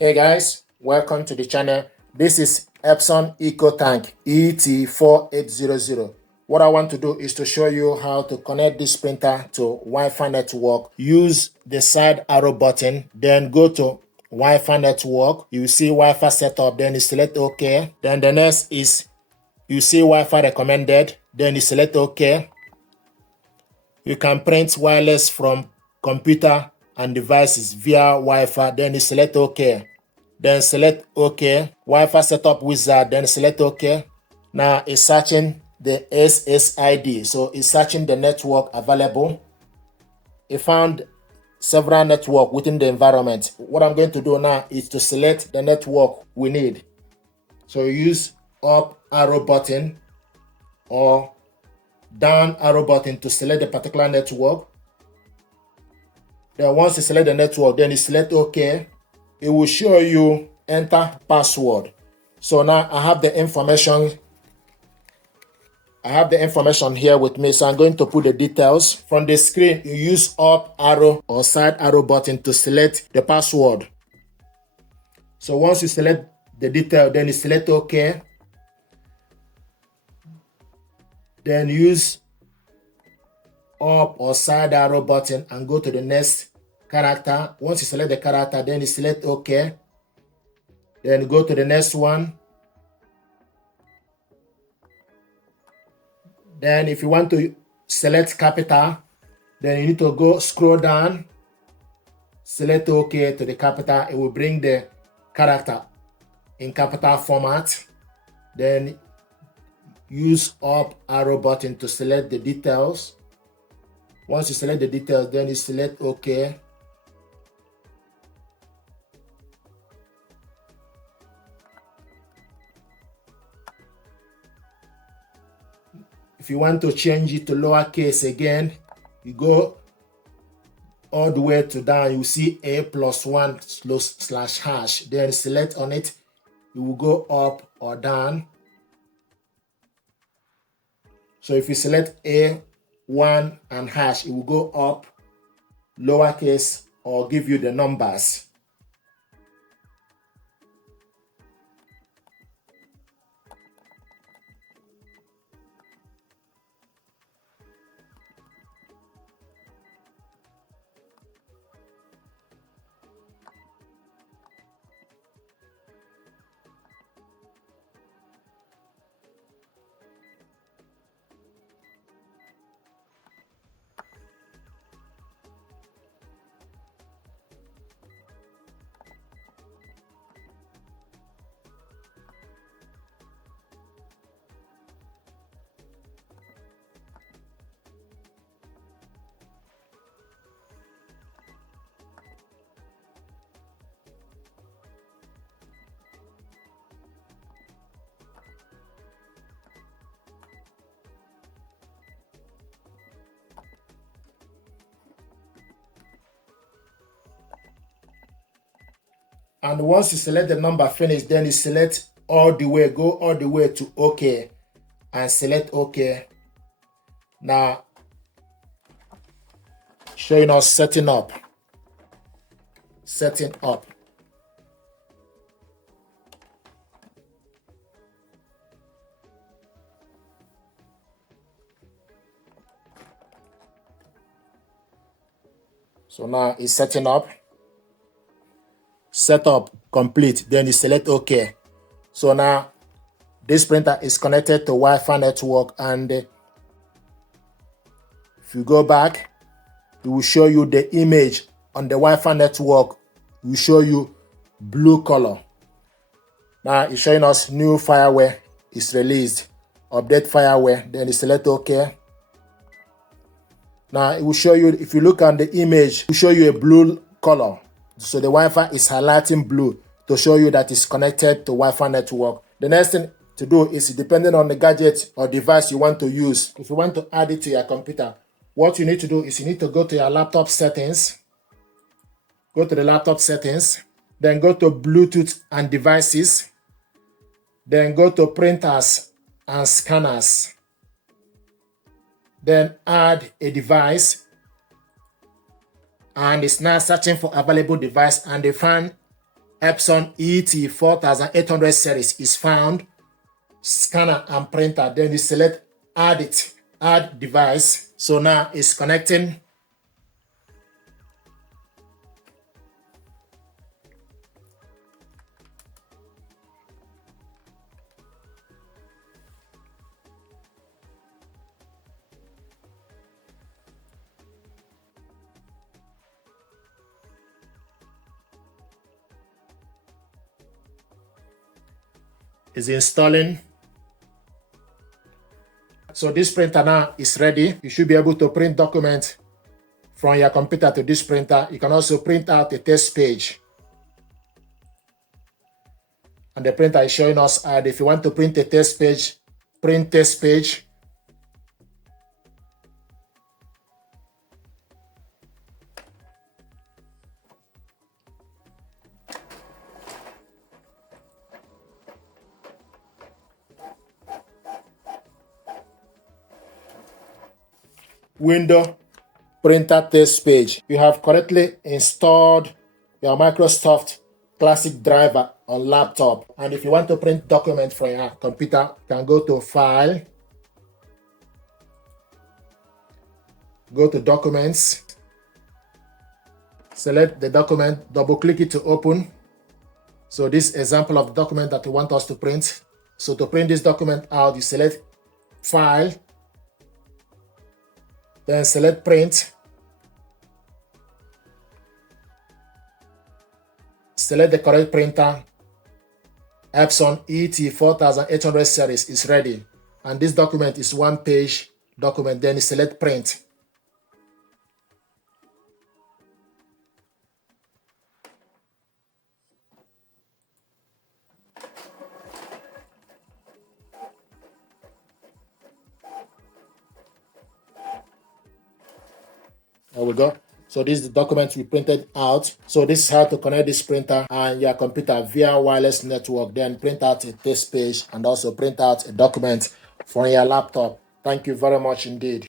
Hey guys, welcome to the channel. This is Epson EcoTank ET-4800. What I want to do is to show you how to connect this printer to Wi-Fi network. Use the side arrow button, then go to Wi-Fi network. You will see Wi-Fi setup, then you select OK. Then the next is you see Wi-Fi recommended, then you select OK. You can print wireless from computer and devices via Wi-Fi, then you select OK. Then select OK. Wi-Fi setup wizard, then select OK. Now it's searching the SSID, so it's searching the network available. It found several networks within the environment. What I'm going to do now is to select the network we need. So you use up arrow button or down arrow button to select the particular network. Then once you select the network, then you select OK. It will show you enter password. So now I have the information. I have the information here with me. So I'm going to put the details. From the screen, you use up arrow or side arrow button to select the password. So once you select the detail, then you select OK. Then use up or side arrow button and go to the next character. Once you select the character, then you select OK. Then go to the next one. Then if you want to select capital, then you need to go scroll down, select OK to the capital. It will bring the character in capital format. Then use up arrow button to select the details. Once you select the details, then you select OK. If you want to change it to lowercase again, you go all the way to down, you see A+1/#. Then select on it, you will go up or down. So if you select A1 and hash, it will go up, lowercase, or give you the numbers. And once you select the number finish, then you select all the way, go all the way to OK and select OK. Now, showing us setting up. Setting up. So now it's setting up. Setup complete, then you select OK. So now this printer is connected to Wi-Fi network, and if you go back, it will show you the image on the Wi-Fi network. It will show you blue color. Now it's showing us new firmware is released, update firmware, then you select OK. Now it will show you, if you look at the image, it will show you a blue color. So the Wi-Fi is highlighting blue to show you that it's connected to Wi-Fi network. The next thing to do is, depending on the gadget or device you want to use, if you want to add it to your computer, what you need to do is you need to go to your laptop settings. Go to the laptop settings, then go to Bluetooth and devices, then go to printers and scanners, then add a device, and it's now searching for available device, and they find Epson ET-4800 series is found, scanner and printer, then you select add device. So now it's connecting. Is installing. So this printer now is ready. You should be able to print documents from your computer to this printer. You can also print out a test page. And the printer is showing us if you want to print a test page, print test page. Window printer test page. You have correctly installed your Microsoft Classic driver on laptop. And if you want to print document from your computer, you can go to File, go to Documents, select the document, double click it to open. So this example of the document that you want us to print. So to print this document out, you select File, then select Print. Select the correct printer. Epson ET-4800 series is ready. And this document is one-page document. Then you select Print. There we go. So this is the document we printed out. So this is how to connect this printer and your computer via wireless network. Then print out a test page and also print out a document from your laptop. Thank you very much indeed.